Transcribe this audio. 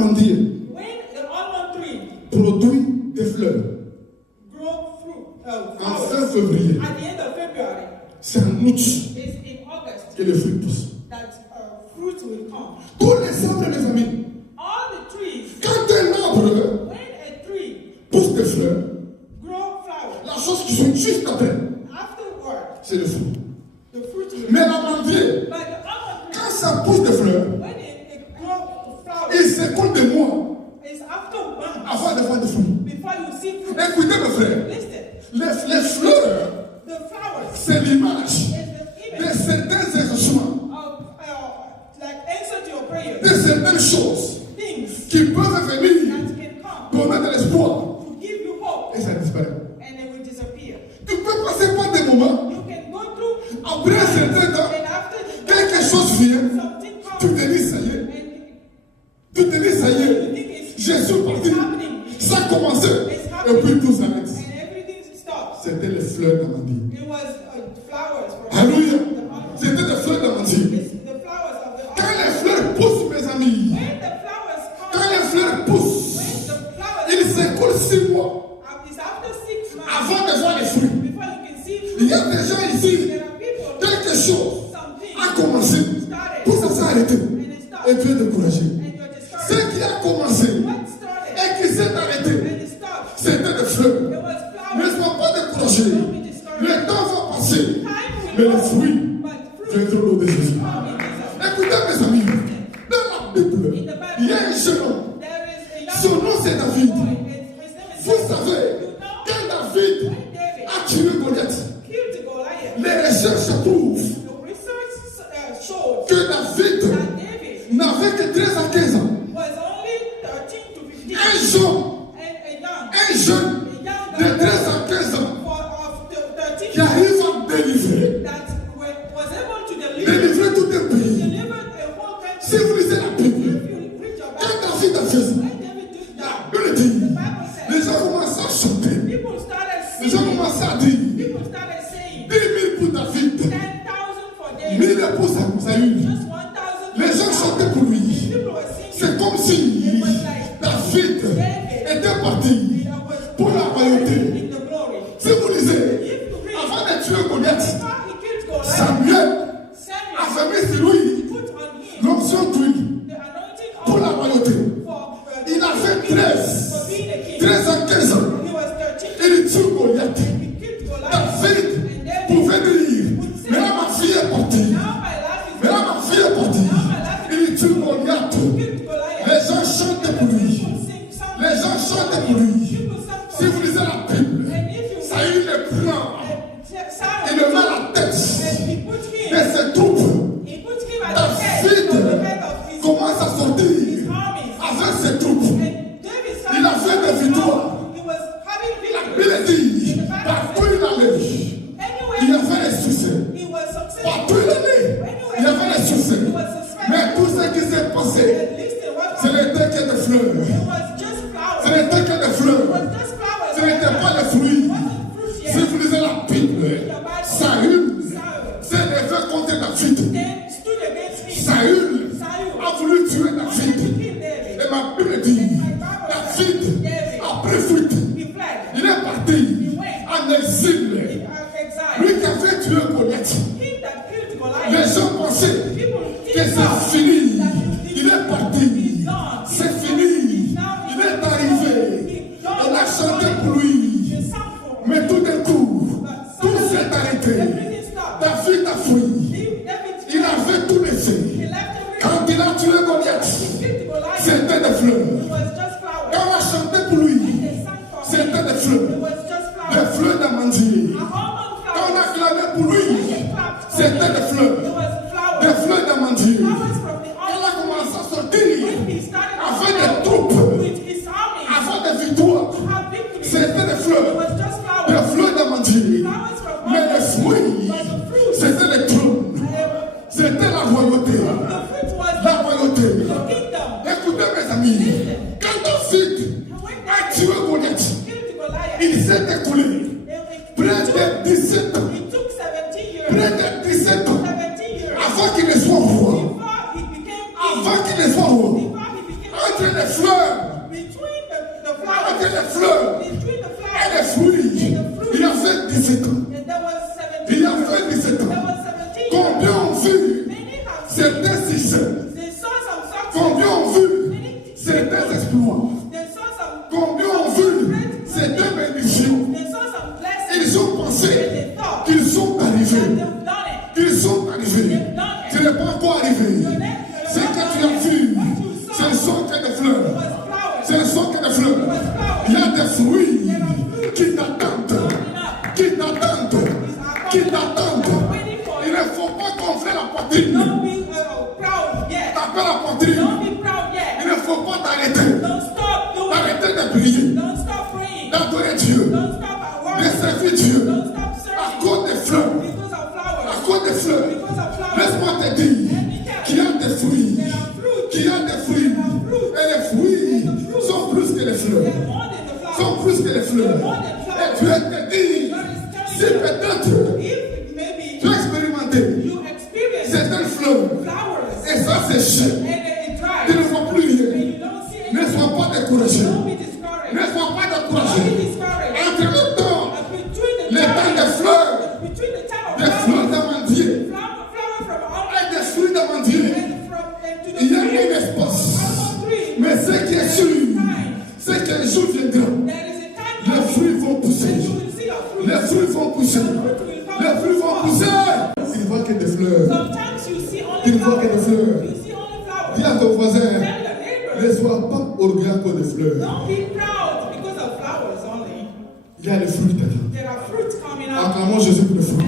amandier when the almond tree produit des fleurs grow fruit, en flowers fin février, at the end of February, c'est en août it's in August que les fruits poussent. that fruit will come. Tous les arbres, mes amis, All the trees, quand un arbre when a tree pousse des fleurs, grow flowers, la chose qui suit juste après, afterward, c'est le fruit. the fruit will Mais come. l'amandier, But the almond tree, quand ça pousse des fleurs, when it grows flowers, il s'écoule des mois it's after one avant de voir des fruits. before you see fruit. Écoutez, mes frères, Listen, les fleurs, the flowers c'est l'image is de the image certains exaucements, of like answer to your prayers, de certaines choses things qui peuvent venir that can come donner de l'espoir to give you hope, et ça disparaît. and they will disappear. Tu peux passer par des moments, You can go through, après un certain temps, and after quelque chose vient, something tu comes, te dis ça y est, and tu te dis ça y you est, think it's Jésus parti, happening, ça a commencé, it's et happening, puis tout s'arrête. and everything stops. C'était les fleurs d'amandie. It was flowers from Alléluia. the almond. C'était des fleurs d'amandie. It's the flowers of the Quand almond. les fleurs poussent, mes amis, When the flowers quand come, les fleurs poussent, when the flowers il s'écoule 6 mois it's after 6 months avant de voir les fruits. before you can see Il fruit. y a des gens ici, There are people, quelque chose something a commencé, started, puis ça s'est arrêté, and it stopped, et tu es découragé. and you're Ce discouraged. qui a commencé What started, et qui s'est arrêté, and it stopped. c'était des fleurs. It was Ne flowers. sois pas découragé. Don't be discouraged. Le temps va passer, Time mais will les go, fruits but fruit viendront au de Jésus. come in Jesus. Écoutez, mes amis, dans la Bible, il y a un jeune homme. There is a Son young nom c'est David. boy, and his name is Vous David. savez, You know, quand David when David a tué Goliath, killed Goliath, les recherches prouvent the research showed que David that David n'avait que 13 à 15 ans. was only 13 to 15, Un jeune, and un jeune de 13 à 15 ans of the 13 qui arrive à délivrer, that was able to deliver délivrer tout un pays. a whole country. Si vous lisez la Bible, If you read your quand Bible, David a fait ça, when David did la that, Bible dit, the Bible les says gens commencent à chanter, people started les gens singing, commencent à dire, people started saying 10 000 pour David, 10,000 for David, 1000 pour Saül. just 1,000. Les gens chantaient pour lui. People were singing. C'est comme si David était parti pour la royauté. In the glory. Si vous lisez, If you read, avant de tuer Goliath, before he killed Goliath, Samuel Samuel avait mis sur lui put on him l'onction d'huile the anointing pour la oil royauté. for Il avait 13, for being a king. 13 à 15 ans. He was 13. Il tue Goliath. He killed Goliath. David And David, pouvait dire, mais là ma fille est partie. now my life is Mais là ma fille est partie. Il tue Goliath. killed Goliath. Les gens chantent pour lui. People sing songs. Les gens chantent pour lui. People sang for Si vous him. lisez la Bible, And if you Saül le prend. Samuel, Il le met à la tête and he put de him, ses troupes. he put him at the head David of the head of his commence à sortir armies. avec ses troupes. And David Il a fait des victoires. he was having Il victory. est dit, partout il allait, il y Anywhere avait des succès. he was successful. Partout il allait, il y avait des succès. He was successful. Mais tout ce qui s'est passé, At least it was ce n'était que des fleurs. it was just Ce flowers. n'était que des It fleurs. was just flowers. Ce n'était pas les fruits. It wasn't fruit yet. Si vous lisez la Bible, Saül s'est levé contre David. Then stood against him. Saül Saul a voulu tuer wanted to David. kill David. Et ma Bible dit, David a pris fuite. He fled. Il est parti en exil. Exile. Lui qui avait tué Goliath. He that killed Les Goliath. gens pensaient People que think c'est fini. that Il est parti. C'est fini. Il est arrivé. On a chanté pour lui. he sang for him. Mais tout d'un coup, tout s'est arrêté. Everything stopped. David a fui. David Il avait tout laissé. he left everything. Quand il a tué Goliath, He killed Goliath. c'était des fleurs. It was just flowers. Quand on a chanté pour lui, They sang for him. c'était des It fleurs. was just Des flowers. fleurs d'amandier. A almond Quand on flower. a clamé pour lui, They clapped for c'était him. des fleurs. It was flowers. Des fleurs d'amandier. Flowers from the Elle a almond. commencé à sortir When he started to avec des flower troupes, with his army avec des victoires. to have victory, C'était des it fleurs, was just flowers. des fleurs d'amandier. Flowers from Mais les almonds. fruits, But the fruit, c'était les trônes, c'était la royauté. the fruit was La royauté. the kingdom. Écoutez mes amis, quand David a tué Goliath, Killed Goliath. il s'est écoulé près de 17 ans. It took 17 years. Près de 17 ans 17 years. avant qu'il ne soit roi. Before he became king. Avant qu'il ne soit roi. Before he became En entre les fleurs, between the entre flowers, les fleurs between the et les flowers fruits, and the fruit, il a fait 17 ans. and there was 17. Il a fait 17 There ans. was 17 years. Combien ont vu Many have seen. certains succès? They saw some success. Combien ont vu certains exploits? They saw some. Combien ont vu certaines bénédictions? They saw some blessings. Ils ont And pensé they thought qu'ils sont that arrivés. they've done it. Qu'ils sont arrivés. Tu n'es pas encore arrivé. Ce que tu as vu, ce ne sont que des It fleurs. was flowers. Ce ne sont que des fleurs. Il y a des fruits qui t'attendent. Qui t'attendent. Qui t'attendent. Il ne faut pas gonfler la poitrine. Don't be proud yet. Taper la poitrine. Don't be proud yet. Il ne faut pas t'arrêter. Don't stop doing it. T'arrêter de prier. Don't stop praying. D'adorer Dieu. Don't stop at De work. servir Dieu. Don't stop À serving cause des fleurs. because of À flowers. cause des fleurs. Because of flowers. Laisse-moi te dire qu'il y a des fruits. There are fruits. Qu'il y a des fruits. Et les fruits sont plus que les fleurs. They're more than the flowers. Sont plus que les fleurs. Et Dieu te dit, si peut-être If maybe tu as expérimenté you experience certaines fleurs flowers et ça séché, and it tu ne dries vois plus and rien. you don't see Ne anything, sois pas découragé. don't be discouraged. Ne sois pas Don't découragé. be discouraged. Entre le temps, And between the les temps des fleurs, between the time of des fleurs flowers, d'amandier flower from all et des fruits d'amandier, and to the il y a tree, un espace. almost three. Mais ce qui est sûr, c'est que le jour viendra. There is a time Les fruits vont pousser. you will see your fruit. Les fruits vont pousser. Les fruits vont pousser. Il ne voit que des fleurs. Sometimes you see Il only ne voit que des flowers. fleurs. You see only flowers. Dis à ton voisin, Tell your neighbor. ne sois pas orgueilleux à cause des fleurs. Don't be proud because of flowers only. Il y a les fruits dedans. There are fruits coming up. Acclamons Jésus pour les fruits.